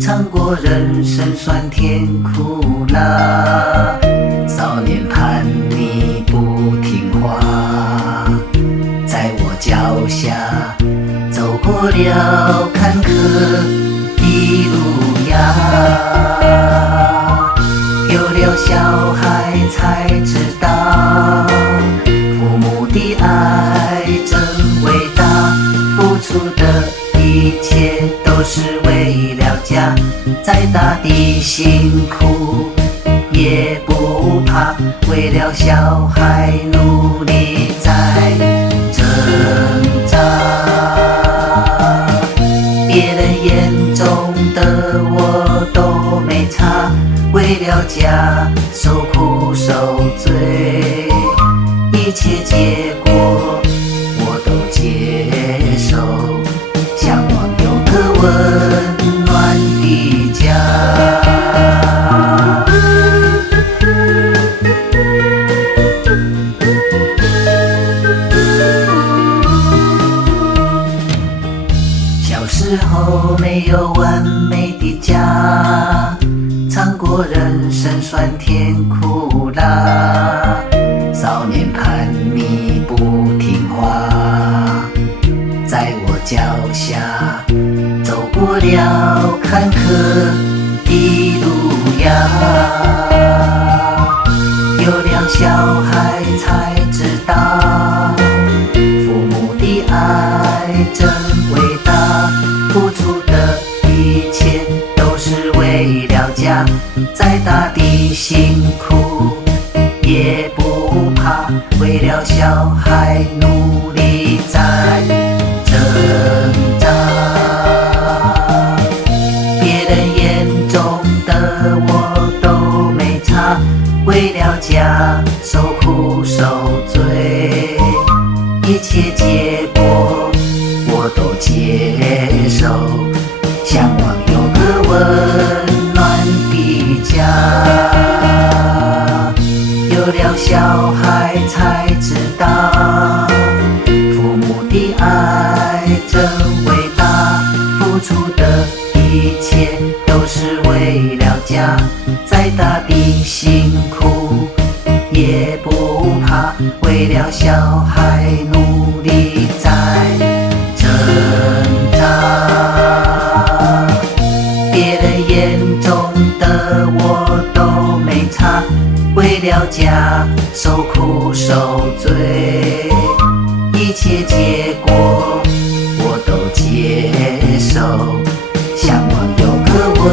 尝过人生酸甜苦辣，少年叛逆不听话，在我脚下走过了坎坷的路呀。有了小孩才知道，父母的爱真伟大，付出的一切都是为了家，再大的辛苦也不怕，为了小孩努力在挣扎。别人眼中的我都没差，为了家受苦受罪，一切结果我都接受，向往有个温暖的家。小时候没有完美的家，尝过人生酸甜苦辣，少年叛逆不听话，在我脚下走过了坎坷的路呀。有了小孩才知道，父母的爱真伟大，付出的一切都是为了家，再大的辛苦也不怕，为了小孩努力在挣扎。别人眼中的我都没差，为了家受苦受罪，一切结果我都接受，向往有个温暖的家。有了小孩才知道，父母的爱真伟大，付出的一切都是为了家，再大的辛苦也不怕，为了小孩努力在挣扎。别人眼中的我都没差，为了家受苦受罪，一切结果我都接受，向往有个温